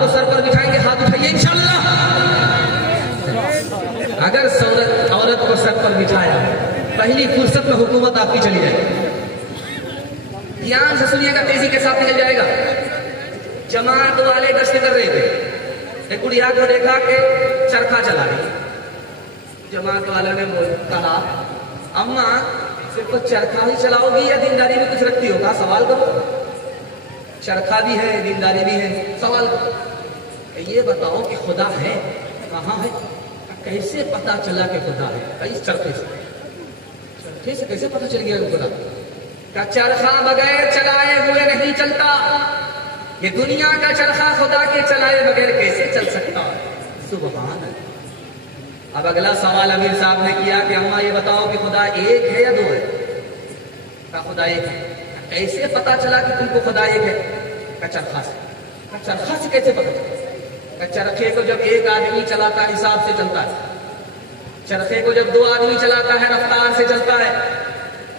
तो सर पर बिठाएंगे, हाथ उठाइए इंशाअल्लाह। अगर औरत को सर पर बिठाया, पहली फुर्सत में हुकूमत आपकी चली जाएगी। ध्यान से सुनिएगा, तेजी के साथ निकल जाएगा। जमात वाले गश्त कर रहे थे, एक गुड़िया को देखा कि चरखा चला रही। जमात वालों ने कहा, अम्मा सिर्फ चरखा ही चलाओगी या दीनदारी में कुछ रखती हो? कहा सवाल करो, चरखा भी है, दीनदारी भी है, सवाल करो। ये बताओ कि खुदा है कहाँ है? कैसे पता चला कि खुदा है? कई चरखे से कैसे पता चल गया खुदा का? चरखा बगैर चलाए हुए नहीं चलता। ये दुनिया का चरखा खुदा के चलाए बगैर कैसे चल सकता है? सुभान अल्लाह। अब अगला सवाल अमीर साहब ने किया कि अम्मा ये बताओ कि खुदा एक है या दो है? का खुदा एक है। कैसे पता चला कि तुमको खुदा एक है? का चरखा से। का चरखा से कैसे पता चला? का चरखे को जब एक आदमी चलाता है हिसाब से चलता है, चरखे को जब दो आदमी चलाता है रफ्तार से चलता है।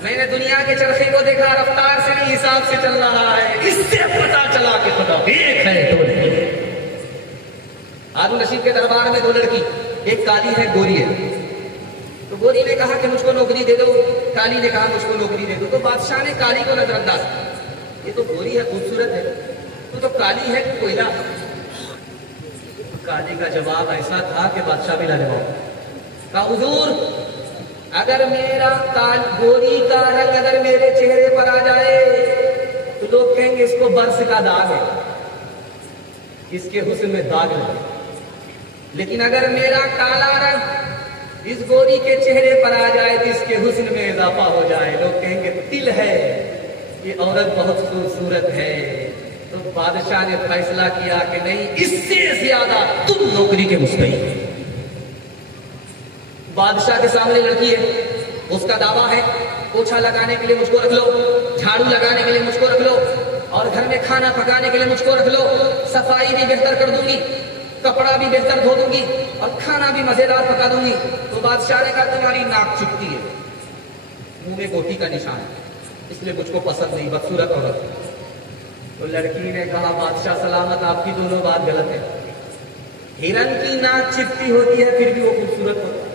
मैंने दुनिया के चरखे को देखा, रफ्तार से नहीं हिसाब से चल रहा है। इससे पता चला कि खुदा एक है, दो नहीं। हारून रशीद के दरबार में दो लड़की, एक काली है, गोरी है। तो गोरी ने कहा कि मुझको नौकरी दे दो, काली ने कहा मुझको नौकरी दे दो। तो बादशाह ने काली को नजरअंदाज, ये तो गोरी है, खूबसूरत है, तो काली है कोयला। काली का जवाब ऐसा था कि बादशाह भी लाजवाब का, हुजूर अगर मेरा गोरी का रंग अगर मेरे चेहरे पर आ जाए तो लोग कहेंगे इसको बर्स का दाग है, इसके हुस्न में दाग है। लेकिन अगर मेरा काला रंग इस गोरी के चेहरे पर आ जाए तो इसके हुस्न में इजाफा हो जाए, लोग कहेंगे तिल है, ये औरत बहुत खूबसूरत है। तो बादशाह ने फैसला किया कि नहीं, इससे ज्यादा तुम नौकरी के मुस्तहिक। बादशाह के सामने लड़की है, उसका दावा है पोछा लगाने के लिए मुझको रख लो, झाड़ू लगाने के लिए मुझको रख लो, और घर में खाना पकाने के लिए मुझको रख लो, सफाई भी बेहतर कर दूंगी, कपड़ा भी बेहतर धो दूंगी, और खाना भी मजेदार पका दूंगी। तो बादशाह ने कहा तुम्हारी नाक चुभती है, मुंह में गोटी का निशान है, इसलिए मुझको पसंद नहीं, बदसूरत औरत। तो लड़की ने कहा बादशाह सलामत, आपकी दोनों बात गलत है। हिरन की नाक चिपटी होती है फिर भी वो खूबसूरत होता है,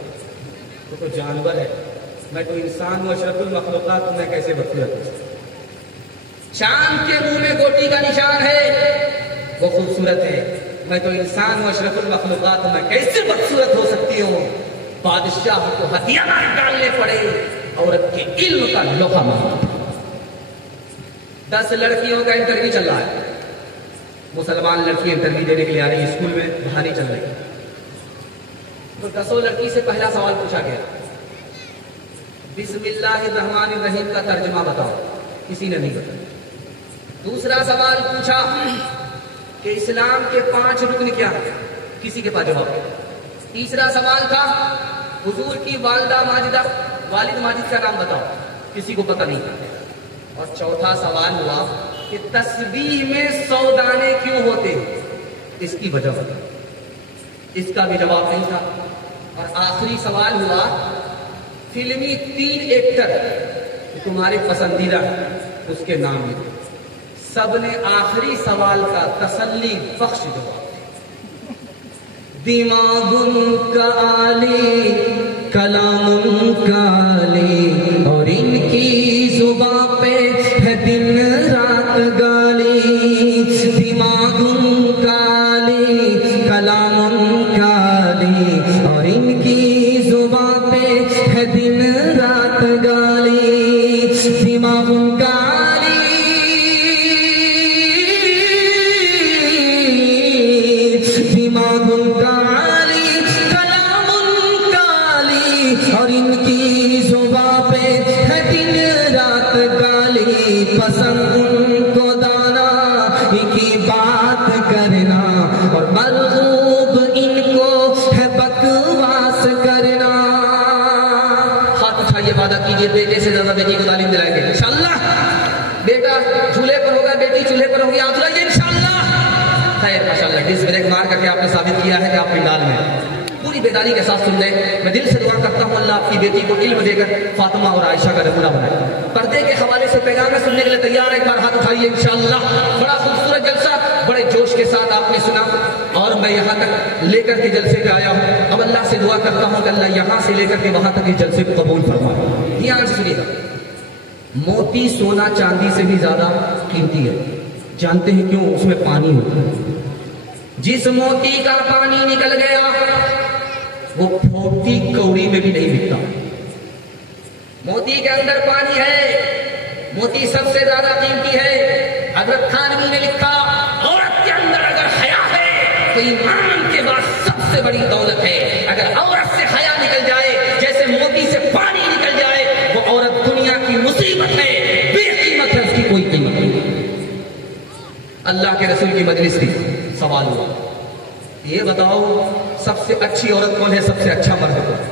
तो जानवर है, मैं तो इंसान हूं, अशरफुल मखलूकात, मैं कैसे बदसूरत हो सकता? चांद के मुंह में गोटी का निशान है, वो खूबसूरत है, मैं तो इंसान हूं, अशरफुल मखलूकात, मैं कैसे बदसूरत हो सकती हूँ? बादशाह को हथियार डालने पड़े, औरत के इल्म का लोहा मारा। 10 लड़कियों का इंटरव्यू चल रहा है, मुसलमान लड़की इंटरव्यू देने के लिए आ रही है, स्कूल में बाहर चल रही है। तो 10 लड़की से पहला सवाल पूछा गया, बिस्मिल्लाहिर्रहमानिर्रहीम का तर्जुमा बताओ, किसी ने नहीं बताया। दूसरा सवाल पूछा कि इस्लाम के 5 रुकन क्या है, किसी के पास जवाब नहीं। तीसरा सवाल था हुजूर की वालिद माजिद का नाम बताओ, किसी को पता नहीं। और चौथा सवाल हुआ कि तस्बीह में 100 दाने क्यों होते हैं, इसकी वजह बताओ, इसका भी जवाब नहीं था। और आखिरी सवाल हुआ फिल्मी 3 एक्टर तुम्हारे पसंदीदा उसके नाम लिखो। सबने आखिरी सवाल का तसल्ली बख्श जवाब, दिमागुन का आली कलामुन का आली, और इनकी जुबां पे है दिन रात गाली। दिमागुन का आली कलामुन का आली, और इनकी जुबां पे है दिन रात गाली। दिमागुन का पसंद उनको दाना की बात करना, और मरगूब इनको है बकवास करना। हाथ उठाइए, वादा कीजिए बेटे से ज्यादा बेटी को तालीम दिलाएंगे इंशाअल्लाह। बेटा चूल्हे पर होगा, बेटी चूल्हे पर होगी, हाथ उठाइए इंशाअल्लाह। खैर माशाअल्लाह, डिस ब्रेक मार करके आपने साबित किया है कि आप पंडाल में पूरी बेदारी के साथ सुन ले। मैं दिल से दुआ करता हूँ अल्लाह आपकी बेटी को इल्म देकर फातिमा और आयशा का नमूना बनाए। पर्दे के हवाले से पैगाम सुनने के लिए तैयार है? एक बार हाथ उठाइए इंशाअल्लाह। बड़ा खूबसूरत जलसा बड़े जोश के साथ आपने सुना और मैं यहाँ तक लेकर के जलसे पे आया हूँ। अब अल्लाह से दुआ करता हूँ कि अल्लाह यहाँ से लेकर के वहां तक इस जलसे को कबूल फरमाए। ध्यान से सुनिएगा, मोती सोना चांदी से भी ज्यादा कीमती है। जानते हैं क्यों? उसमें पानी होता है। जिस मोती का पानी निकल गया वो फोटी कौड़ी में भी नहीं बिकता। मोती के अंदर पानी है, मोती सबसे ज्यादा कीमती है। हज़रत थानवी ने लिखा, औरत के अंदर अगर हया है तो ईमान के बाद सबसे बड़ी दौलत है। अगर औरत से हया निकल जाए, जैसे मोती से पानी निकल जाए, वो औरत दुनिया की मुसीबत है, बेकीमत है, उसकी कोई कीमत नहीं। अल्लाह के रसूल की मजलिस थी, सवाल हुआ, ये बताओ सबसे अच्छी औरत कौन है, सबसे अच्छा मर्द कौन है?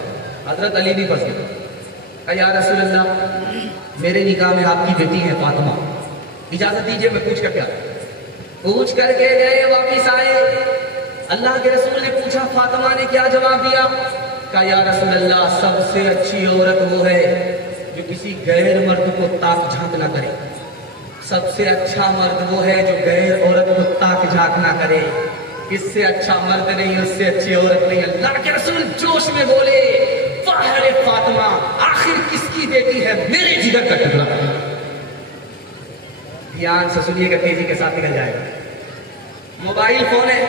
हजरत अली भी फंस गए। या रसूल अल्लाह, मेरे निकाह में आपकी बेटी है फातिमा, इजाजत दीजिए मैं पूछ कर क्या। पूछ करके गए, वापिस आए। अल्लाह के रसूल ने पूछा फातिमा ने क्या जवाब दिया? कहा या रसूल अल्लाह, सबसे अच्छी औरत वो है जो किसी गैर मर्द को ताक झांक ना करे। सबसे अच्छा मर्द वो है जो गैर औरत को ताक झांक ना करे। इससे अच्छा मर्द नहीं, उससे अच्छी औरत नहीं। अल्लाह के रसूल जोश में बोले, फाहरे फातिमा, आखिर किसकी बेटी है? मेरे जिगर का टुकड़ा। ध्यान से सुनिएगा, तेजी के साथ निकल जाएगा। मोबाइल फोन है,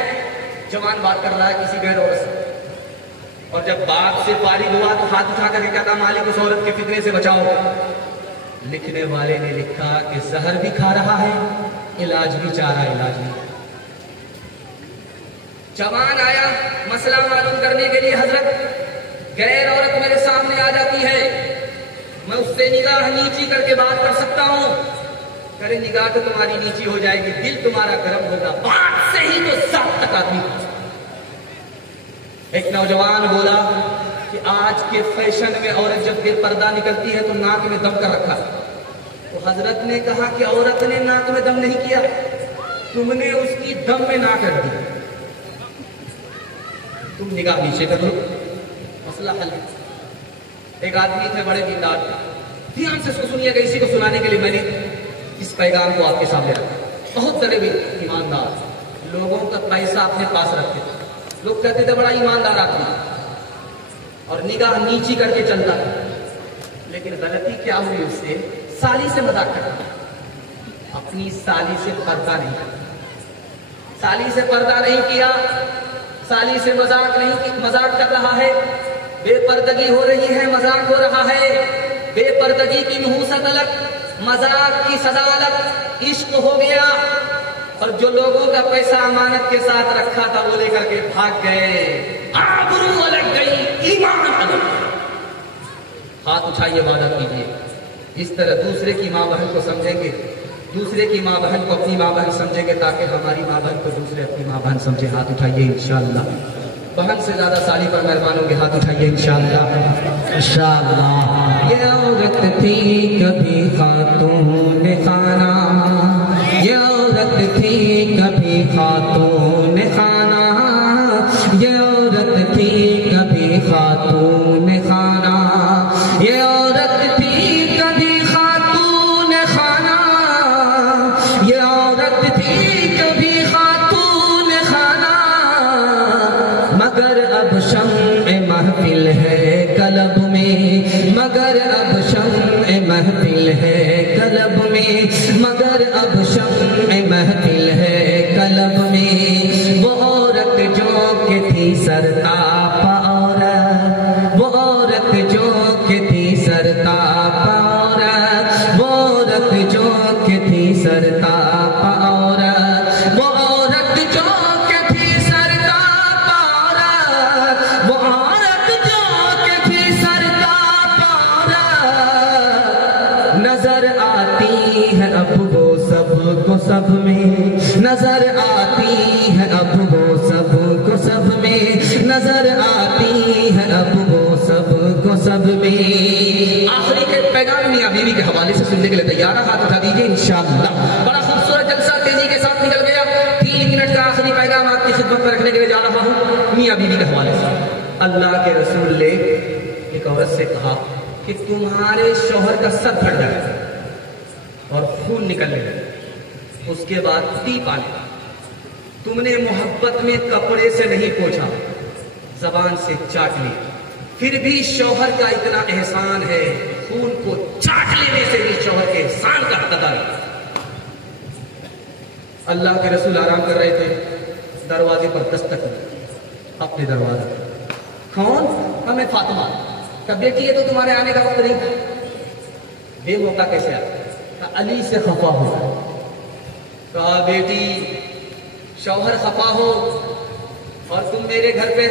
जवान बात कर रहा है किसी गैर औरत से, और जब बात से फारिग हुआ तो हाथ उठा करके कहता, मालिक उस औरत के फितने से बचाओ। लिखने वाले ने लिखा कि जहर भी खा रहा है, इलाज भी चाह रहा है, इलाज नहीं। जवान आया मसला मालूम करने के लिए, हजरत गैर औरत मेरे सामने आ जाती है, मैं उससे निगाह नीची करके बात कर सकता हूं? करे निगाह तो तुम्हारी नीची हो जाएगी, दिल तुम्हारा गर्म होगा, बात से ही तो सात तक आदमी। एक नौजवान बोला कि आज के फैशन में औरत जब बेपर्दा निकलती है तो नाक में दम कर रखा। तो हजरत ने कहा कि औरत ने नाक में दम नहीं किया, तुमने उसकी दम में नाक रख दी। तुम निगाह नीचे कर लो, मसला हल। एक आदमी थे बड़े दीनदार, ध्यान से इसको सुनिएगा। इसी को सुनाने के लिए मैंने इस पैगाम को आपके सामने रखा। बहुत तरह भी ईमानदार, लोगों का पैसा अपने पास रखते थे। लोग कहते थे बड़ा ईमानदार आदमी, और निगाह नीची करके चलता था। लेकिन गलती क्या हुई उससे? साली से मजाक करता। अपनी साली से पर्दा नहीं किया, साली से पर्दा नहीं किया, साली से मजाक नहीं, मजाक कर रहा है। बेपर्दगी हो रही है, मजाक हो रहा है। बेपर्दगी की नहुसत अलग, मजाक की सजा अलग। इश्क हो गया, और जो लोगों का पैसा अमानत के साथ रखा था वो लेकर के भाग गए। आबरू अलग गई, ईमान अलग। हाथ उठाइए, इबादत कीजिए। इस तरह दूसरे की माँ बहन को समझेंगे, दूसरे की माँ बहन को अपनी माँ बहन समझेंगे, ताकि हमारी माँ बहन को दूसरे अपनी माँ बहन समझे। हाथ उठाइए इंशाअल्लाह। बहन से ज्यादा साली पर मेहरबान होंगे, हाथ उठाइए इंशाअल्लाह। इंशाअल्लाह। ये औरत थी कभी खातून खाना, ये औरत थी कभी खातून खाना, ये औरत थी कभी खातून खाना, ये औरत थी कभी खातून खाना, ये औरत थी कभी खातून खाना। मगर अब शम्अ महफिल है कलब में, मगर अब शम्अ महफिल है कलब में, मगर अब शम्अ महफिल है कलब में। वो औरत जो कि थी सरताप औरत, वो औरत जो कि थी सरताप औरत, वो औरत जो कि थी सरताप औरत, वो औरत जो कि थी सरताप औरत, वो औरत जो कि थी सरताप औरत। नजर आती है अब वो सब को सब में, नजर आती है अब वो सब को सब में, नजर आती है अब वो सब को सब में। आखिरी के पैगाम मियां बीवी के हवाले से सुनने के लिए तैयार है? हाथ उठा दीजिए इंशाअल्लाह। बड़ा खूबसूरत जलसा तेजी के साथ निकल गया। 3 मिनट का आखिरी पैगाम आपकी खिदमत में रखने के लिए जा रहा हूं मियां बीवी के हवाले से। अल्लाह के रसूल ने एक औरत से कहा कि तुम्हारे शौहर का सर फट जाए और खून निकलने लगे, उसके बाद टीप आने, तुमने मोहब्बत में कपड़े से नहीं पोंछा, जबान से चाट ली, फिर भी शौहर का इतना एहसान है, खून को चाट लेने से भी शौहर के एहसान का हकदार। अल्लाह के रसूल आराम कर रहे थे, दरवाजे पर दस्तक अपने दरवाजे पर, कौन? हमें फातिमा। तब बेटी ये तो तुम्हारे आने का वक्त नहीं था, बेमौका कैसे आया? अली से खफा हो। कहा बेटी शौहर खफा हो और तुम मेरे घर पे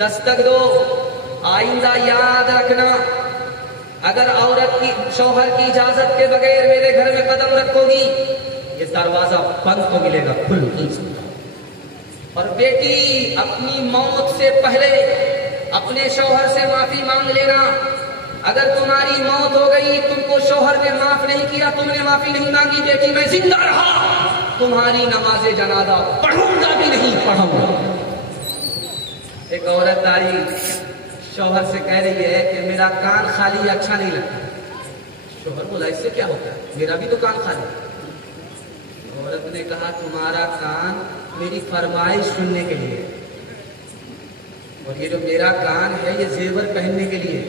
दस्तक दो, आइंदा याद रखना अगर औरत की शौहर की इजाजत के बगैर मेरे घर में कदम रखोगी, ये दरवाजा बंद तो मिलेगा, खुल नहीं सकता। और बेटी अपनी मौत से पहले अपने शौहर से माफी मांग लेना। अगर तुम्हारी मौत हो गई, तुमको शौहर ने माफ नहीं किया, तुमने माफी नहीं मांगी, बेटी मैं जिंदा रहा, तुम्हारी नमाज़े जनाजा पढ़ूंगा भी नहीं पढ़ूंगा। एक औरत आई, शौहर से कह रही है कि मेरा कान खाली अच्छा नहीं लगता। शौहर बोला इससे क्या होता है, मेरा भी तो कान खाली। औरत ने कहा तुम्हारा कान मेरी फरमाइश सुनने के लिए, और ये जो मेरा कान है ये जेवर पहनने के लिए।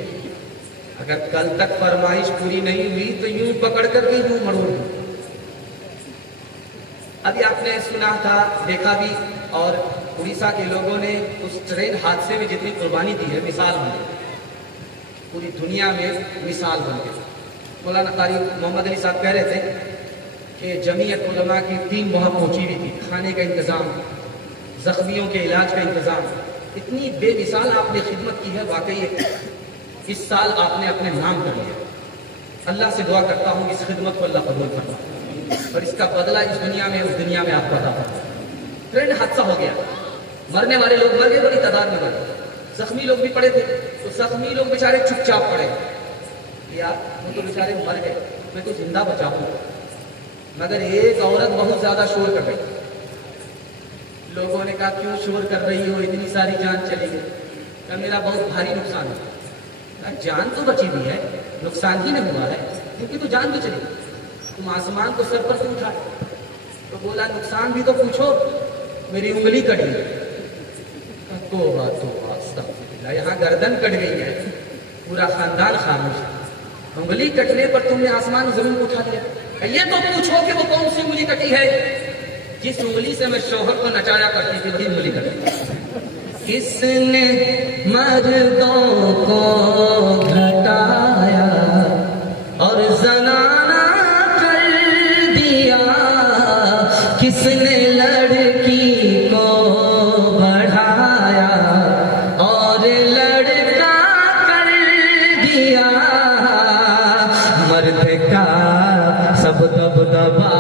अगर कल तक फरमाइश पूरी नहीं हुई तो यूं पकड़ करके यूं मरोड़ दूं। अभी आपने सुना था, देखा भी, और उड़ीसा के लोगों ने उस ट्रेन हादसे में जितनी कुर्बानी दी है, मिसाल बन गई, पूरी दुनिया में मिसाल बन गई। मौलाना कारी मोहम्मद अली साहब कह रहे थे कि जमीयत उलमा की टीम वहां पहुंची हुई थी, खाने का इंतजाम, जख्मियों के इलाज का इंतजाम, इतनी बेमिसाल आपने खिदमत की है। वाकई इस साल आपने अपने नाम कर लिया। अल्लाह से दुआ करता हूँ इस खिदमत को अल्लाह कबूल फरमाए और इसका बदला इस दुनिया में उस दुनिया में आपको अता फरमाए। ट्रेन हादसा हो गया, मरने वाले लोग मर गए, बड़ी तादाद में मरे, जख्मी लोग भी पड़े थे, तो जख्मी लोग बेचारे चुपचाप पड़े, यार वो तो बेचारे मर गए, मैं तो जिंदा बचाऊँ। मगर एक औरत बहुत ज्यादा शोर कर रही। लोगों ने कहा क्यों शोर कर रही हो, इतनी सारी जान चली गई। क्या मेरा बहुत भारी नुकसान हुआ। जान तो बची हुई है, नुकसान ही नहीं हुआ है, क्योंकि तो जान भी चली, तुम आसमान को सर पर से उठा। तो बोला नुकसान भी तो पूछो, मेरी उंगली कट गई। तो यहाँ गर्दन कट गई है, पूरा खानदान खामोश है, उंगली कटने पर तुमने आसमान जमीन को उठा लिया। ये तो पूछो कि वो कौन सी उंगली कटी है? जिस उंगली से मैं शौहर को नचाया करती थी वही उंगली कटी। किसने मर्दों को घटाया और जनाना कर दिया, किसने लड़की को बढ़ाया और लड़का कर दिया। मर्द का सब दबदबा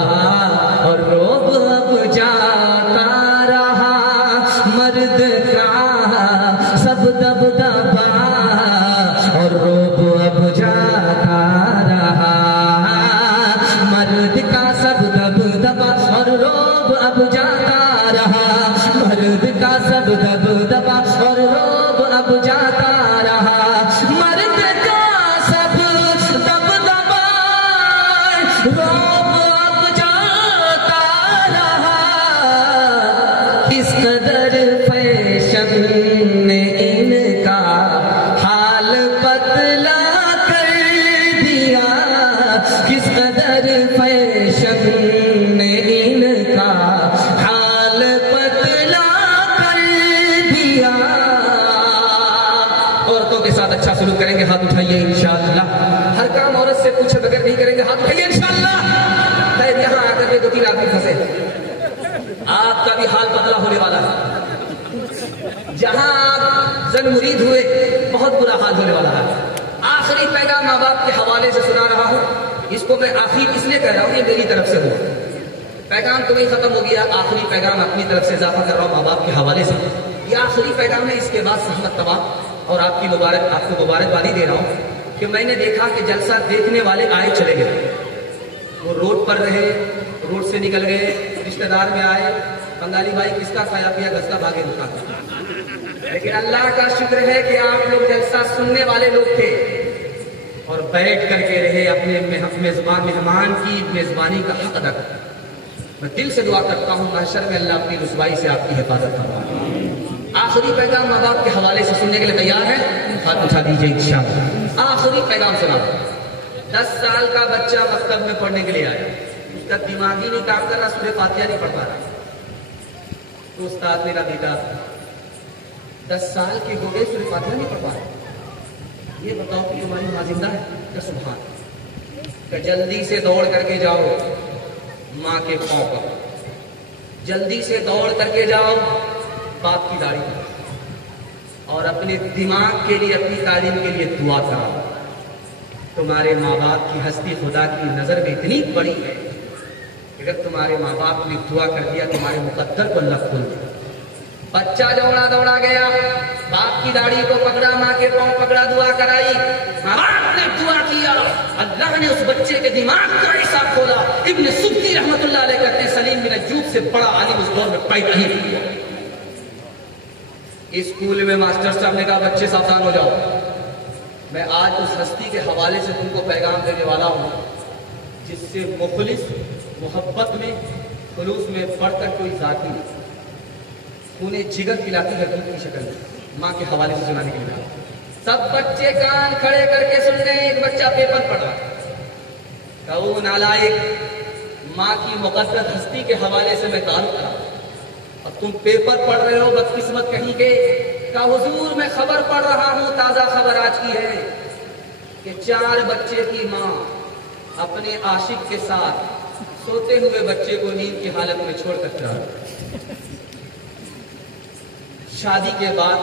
और रोब अब जाता रहा, मर्द का सब दबदबा और रोब अब जाता रहा, मर्द का सब दबदबा और रोब अब जाता रहा, मर्द का सब दबदबा और रोब अब जाता रहा, मर्द का सब दबदबा रोब अब जाता रहा। किस कदर फैशन ने इनका हाल बदला कर दिया, किस कदर फैशन ने इनका हाल बदला कर दिया। औरतों के साथ अच्छा सलूक करेंगे, हाथ उठाइए इंशाअल्लाह। हर काम औरत से पूछे बगैर नहीं करेंगे, हाथ उठाइए इंशाअल्लाह। खैर यहाँ आकर के 2-3 आदमी फंसे, आपका भी हाल बदला होने वाला है। जहां आप जन मुरीद हुए बहुत बुरा हाल होने वाला है। आखिरी पैगाम माँ बाप के हवाले से सुना रहा हूं, इसको मैं आखिर इसलिए कह रहा हूं, ये मेरी तरफ से हुआ पैगाम तो नहीं खत्म हो गया, आखिरी पैगाम अपनी तरफ से इजाफा कर रहा हूं माँ बाप के हवाले से। ये आखिरी पैगाम है, इसके बाद सहमत तमाम और आपको मुबारकबादी दे रहा हूं कि मैंने देखा कि जलसा देखने वाले आए चले गए, वो रोड पर रहे, रोड से निकल गए, रिश्तेदार में आए, बंगाली भाई किसका खाया पिया गस्ता भागे दुकान। लेकिन अल्लाह का शुक्र है कि आप लोग जलसा सुनने वाले लोग थे और बैठ करके रहे, अपने मेहमान की मेजबानी का हक अदा कर। मैं दिल से दुआ करता हूँ महशर में अल्लाह अपनी रुसवाई से आपकी हिफाजत करवा। आखिरी पैगाम माँ बाप के हवाले से सुनने के लिए तैयार है? हाथ उठा दीजिए इंशाअल्लाह। आखिरी पैगाम सुना। 10 साल का बच्चा मकतब में पढ़ने के लिए आया, उसका दिमाग ही नहीं काम कर रहा, सूरह फातिहा नहीं पढ़ पा रहा। तो उस्ताद ने कहा बेटा 10 साल के हो गए, सूरह फातिहा नहीं पढ़ पा रहे, ये बताओ कि तुम्हारी माँ जिंदा है? क्या सुभान। जल्दी से दौड़ करके जाओ माँ के पाँव पर, जल्दी से दौड़ करके जाओ बाप की दाढ़ी पर, और अपने दिमाग के लिए, अपनी तालीम के लिए दुआ कराओ। तुम्हारे माँ बाप की हस्ती खुदा की नजर में इतनी बड़ी है, अगर तुम्हारे माँ बाप ने दुआ कर दिया तुम्हारे मुकद्दर को अल्लाह खोल दिया। बच्चा दौड़ा दौड़ा गया, बाप की दाढ़ी को पकड़ा, माँ के पाँव पकड़ा, दुआ कराई, माँ बाप ने दुआ किया, अल्लाह ने उस बच्चे के दिमाग का ऐसा खोला। इब्न सुब्की रहमतुल्लाह अलैह कहते हैं सलीम बिन अय्यूब से बड़ा आलिम उस दौर में पैदा नहीं हुआ। स्कूल में मास्टर साहब ने कहा बच्चे सावधान हो जाओ, मैं आज उस हस्ती के हवाले से तुमको पैगाम देने वाला हूँ जिससे मुखलिस, मोहब्बत में, खुलूस में बढ़कर कोई जाति नहीं, उन्हें जिगर पिलाती है दूध की शक्ल में। माँ के हवाले से सुनाने के लिए सब बच्चे कान खड़े करके सुन रहे। एक बच्चा पेपर पढ़ रहा, कहो नालायक, माँ की मुकद्दस हस्ती के हवाले से मैं तारुफ करा, अब तुम पेपर पढ़ रहे हो, बदकिस्मत कहीं के। का हुजूर मैं खबर पढ़ रहा हूँ, ताजा खबर आज की है कि 4 बच्चे की माँ अपने आशिक के साथ सोते हुए बच्चे को नींद की हालत में छोड़कर चला। शादी के बाद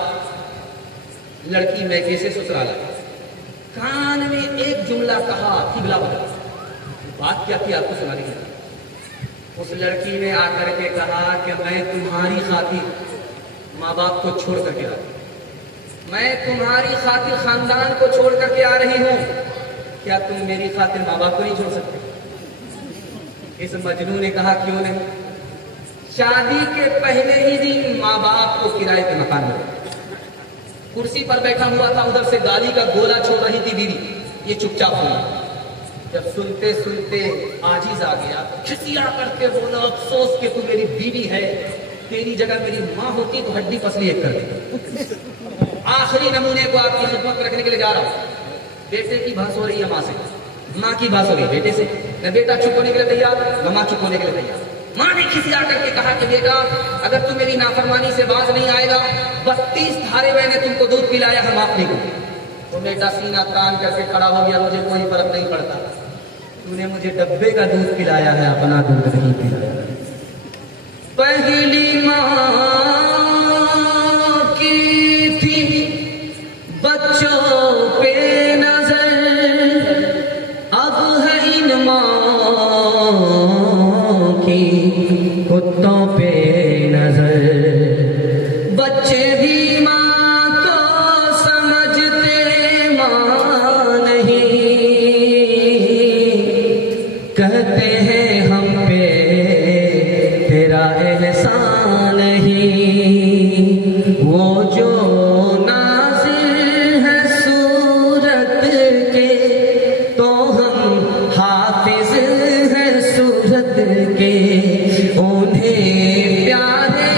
लड़की मैके से ससुराल आई, कान में एक जुमला कहा, किबला बदला। बात क्या थी आपको सुनाने के लिए। उस लड़की ने आकर के कहा कि मैं तुम्हारी खातिर माँ बाप को छोड़ करके आ रही, मैं तुम्हारी खातिर खानदान को छोड़ करके आ रही हूँ, क्या तुम मेरी खातिर माँ बाप को नहीं छोड़ सकते? इस मजनू ने कहा क्यों नहीं। शादी के पहले ही दिन माँ बाप को किराए के मकान में, कुर्सी पर बैठा हुआ था, उधर से गाली का गोला छोड़ रही थी बीवी, ये चुपचाप हुआ। जब सुनते सुनते आजिज आ गया, खिसिया करके बोला अफसोस कि तू मेरी बीवी है, तेरी जगह मेरी माँ होती तो हड्डी पसली एक कर देती। आखिरी नमूने को आपकी खिदमत में रखने के लिए जा रहा हूँ। बेटे की बहस हो रही है माँ से, माँ की बहस हो रही है बेटे से। न बेटा चुप होने के लिए तैयार, न माँ चुप होने के लिए तैयार। माँ ने खिसिया करके कहा कि बेटा अगर तू मेरी नाफरमानी से बाज नहीं आएगा, 32 धारे मैंने तुमको दूध पिलाया है, माफ नहीं करूँ। तो बेटा सीना तान करके खड़ा हो गया, मुझे कोई फर्क नहीं पड़ता, तूने मुझे डब्बे का दूध पिलाया है, अपना दूध नहीं पिलाया। पहली माँ की थी बच्चों पे नजर, अब है इन माँ की कुत्तों पे नजर। बच्चे भी माँ को समझते माँ नहीं, कहते हैं हम पे तेरा एहसान नहीं। वो जो नाज़िर है सूरत के, तो हम हाफिज हैं सूरत के। उन्हें प्यारे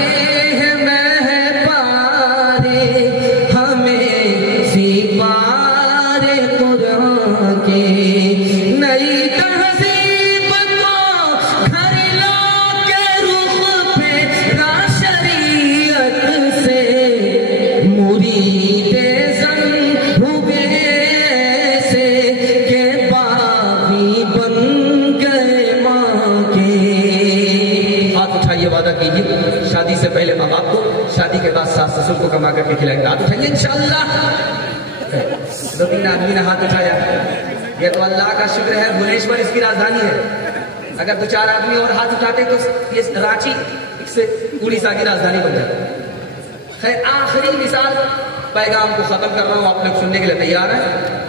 हैं महपारे, हमें सिपारे कुरान के। नई तहज़ीब को घर ला के रुख फेरा शरीयत से, मुरीदे ज़म हुए ऐसे के बागी बन गए माँ के। हाथ उठाइए, वादा कीजिए शादी से पहले माँ बाप को, शादी के बाद सास ससुर को कमा करके खिलाएंगे। हाथ उठाइए इंशाअल्लाह। 2-3 आदमी ने हाथ उठाया, ये तो अल्लाह का शुक्र है भुवनेश्वर इसकी राजधानी है। अगर 2-4 आदमी और हाथ उठाते तो ये रांची इससे उड़ीसा की राजधानी बन जाती। खैर आखिरी मिसाल पैगाम को खत्म कर रहा हूँ, आप लोग सुनने के लिए तैयार हैं?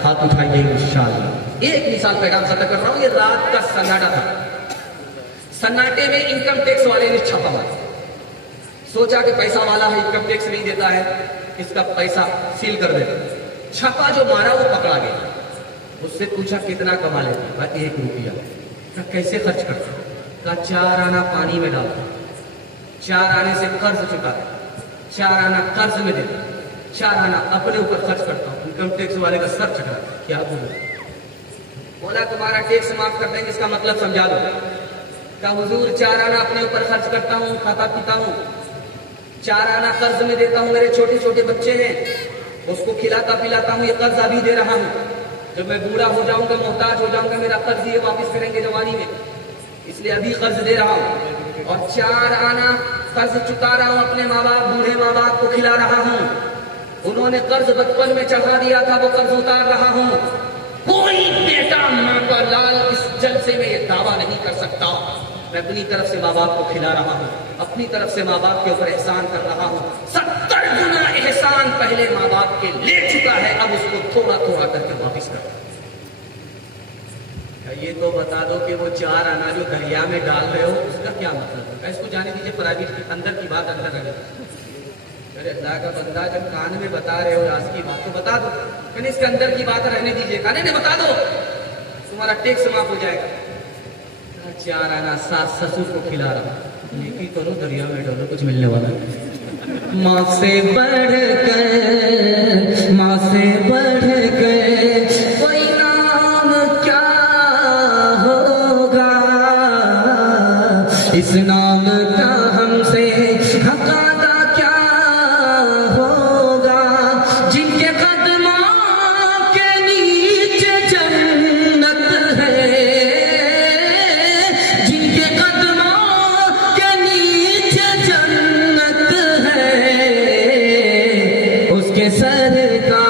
हाथ उठाइए इंशाअल्लाह। एक मिसाल पैगाम खत्म कर रहा हूँ। ये रात का सन्नाटा था, सन्नाटे में इनकम टैक्स वाले ने छापा मारा, सोचा कि पैसा वाला है, इनकम टैक्स नहीं देता है, इसका पैसा सील कर देते। छापा जो मारा वो पकड़ा गया। उससे पूछा कितना कमा लेते? कहा 1 रुपया। कहा कैसे खर्च करते? कहा 4 आना पानी में डालते, 4 आने से कर्ज चुकाते, 4 आना कर्ज में देते, 4 आना अपने ऊपर खर्च करता हूँ। इनकम टैक्स वाले का सर चढ़ा। क्या बोला तुम्हारा टैक्स माफ कर देंगे, इसका मतलब समझा दो। कहा हुजूर 4 आना अपने ऊपर खर्च करता हूँ, खाता पीता हूँ, 4 आना कर्ज में देता हूँ, मेरे छोटे छोटे बच्चे हैं उसको खिलाता पिलाता हूँ, ये कर्ज अभी दे रहा हूँ, जब मैं बूढ़ा हो जाऊंगा, मोहताज हो जाऊंगा, मेरा कर्ज ये वापस करेंगे जवानी में, इसलिए अभी कर्ज दे रहा हूँ। और 4 आना कर्ज चुका रहा हूँ, अपने माँ बाप, बूढ़े माँ बाप को खिला रहा हूँ, उन्होंने कर्ज बचपन में चढ़ा दिया था, वो कर्ज उतार रहा हूँ। कोई बेटा माँ का लाल इस जलसे में ये दावा नहीं कर सकता मैं अपनी तरफ से माँ बाप को खिला रहा हूँ, अपनी तरफ से माँ बाप के ऊपर एहसान कर रहा हूँ। 70 गुना एहसान पहले माँ बाप के ले चुका है, अब उसको थोड़ा थोड़ा करके वापिस कर। ये तो बता दो कि वो 4 आना जो दरिया में डाल रहे हो उसका क्या मतलब है? इसको जाने दीजिए, प्राइवेट की अंदर की बात अंदर रहे। अरे अल्लाह का बंदा, जब कान में बता रहे हो राज की बात तो बता दो, मैंने इसके अंदर की बात रहने दीजिए। कहने ने बता दो, तुम्हारा टैक्स माफ हो जाएगा। 4 आना सास ससुर को खिला रहा, लेकिन करो दरिया में डालो, कुछ मिलने वाला है। माँ से बढ़कर, माँ से बढ़कर कोई नाम क्या होगा, इस नाम का हमसे हकादा क्या होगा। जिनके कदमों के नीचे जन्नत है, जिनके कदमों के नीचे जन्नत है, उसके सर का,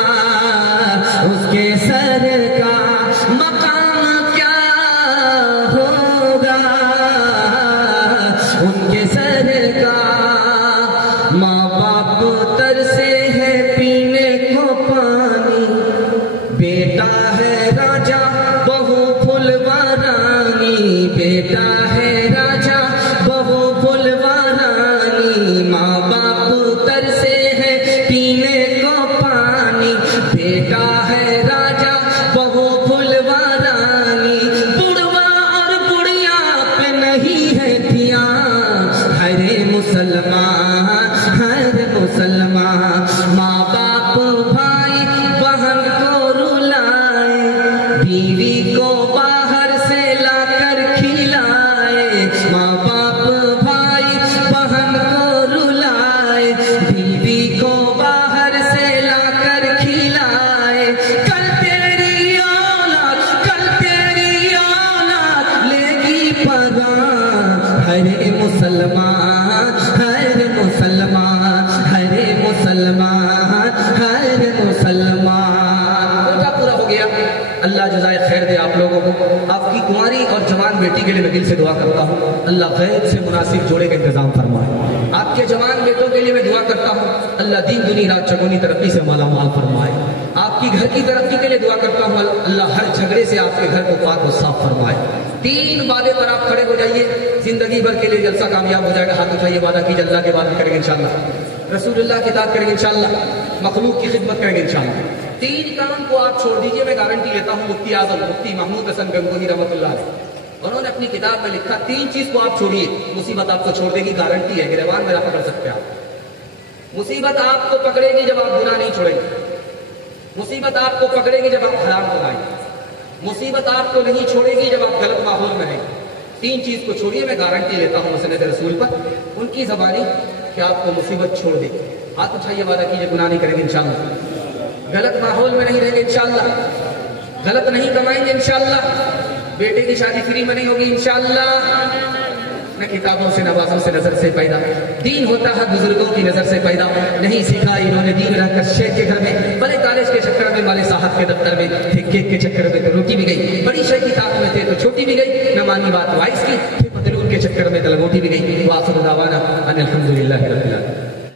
उसके सर का मकाम क्या होगा, उनके सर का। माँ बाप तरसे है पीने को पानी, बेटा है राजा बहू फुलवारानी, बेटा है राजा बहू फुलवारानी। माँ बाप तरसे है पीने को पानी, बेटा है राजा बहू फुलवारानी। बुढ़वा और बुढ़िया पे नहीं है ध्यान, हरे मुसलमान, हरे मुसलमान। माँ बाप भाई बहन को रुलाए, बीवी को बाहर से लाकर खिलाए। माँ बाप भाई बहन को रुलाए, बीवी को बाहर से लाकर खिलाए। कल तेरी औलाद, कल तेरी औलाद लेगी परान, हरे मुसलमान, हरे मुसलमान, हरे मुसलमान, हरे मुसलमान। कोटा पूरा हो गया। अल्लाह जज़ाए खैर दे आप लोगों को। आपकी कुंवारी और जवान बेटी के लिए मैं दिल से दुआ करता हूँ, अल्लाह गैब से मुनासिब जोड़े का इंतजाम फरमाए। आपके जवान बेटों के लिए मैं दुआ करता हूँ, अल्लाह दीन दुनी रात चगुनी तरक्की से माला माल फरमाए। आपकी घर की तरक्की के लिए दुआ करता हूँ, अल्लाह हर झगड़े से आपके घर को पाक और साफ फरमाए। 3 वादे पर आप खड़े हो जाइए, जिंदगी भर के लिए जलसा कामयाब हो जाएगा। हाथ उठाइए, वादा कीजिए, अल्लाह के बाद करेंगे इंशाअल्लाह, रसूलुल्लाह की इताअत करेंगे इंशाअल्लाह, मखलूक की खिदमत करेंगे इंशाअल्लाह। 3 काम को आप छोड़ दीजिए, मैं गारंटी लेता हूँ। मुफ्ती आजम मुफ्ती महमूद हसन गंगोही रहमतुल्लाह अलैह, उन्होंने अपनी किताब में लिखा 3 चीज को आप छोड़िए, मुसीबत आपको छोड़ देगी, गारंटी है। गिरबान मेरा पकड़ सकते हैं आप। मुसीबत आपको पकड़ेगी जब आप गुनाह नहीं छोड़ेंगे, मुसीबत आपको पकड़ेगी जब आप हराम बनाएंगे, मुसीबत आपको नहीं छोड़ेगी जब आप गलत माहौल में रहेंगे। 3 चीज को छोड़िए, मैं गारंटी लेता हूँ मसनद रसूल पर, उनकी ज़बानी कि आपको मुसीबत छोड़ देगी। हाथ उठाइए, वादा कीजिए, गुनाह नहीं करेंगे इंशाअल्लाह, गलत माहौल में नहीं रहेंगे इंशाअल्लाह, गलत नहीं कमाएंगे इंशाअल्लाह, बेटे की शादी फ्री में नहीं होगी इंशाअल्लाह। न किताबों से नवाजों से नजर से पैदा, दीन होता है बुजुर्गों की नजर से पैदा। नहीं सीखा इन्होंने दीन रहकर शेख के घर में, बड़े कॉलेज के चक्कर में, बड़े साहब के दफ्तर में, केक के चक्कर में तो रोटी भी गई, बड़ी शेख की ताक में थे तो छोटी भी गई, न मानी बात वाइस की, फिर बदलूर के चक्कर में तलगोटी भी गई। वासुदावाना अनिल हम्दुलिल्लाह।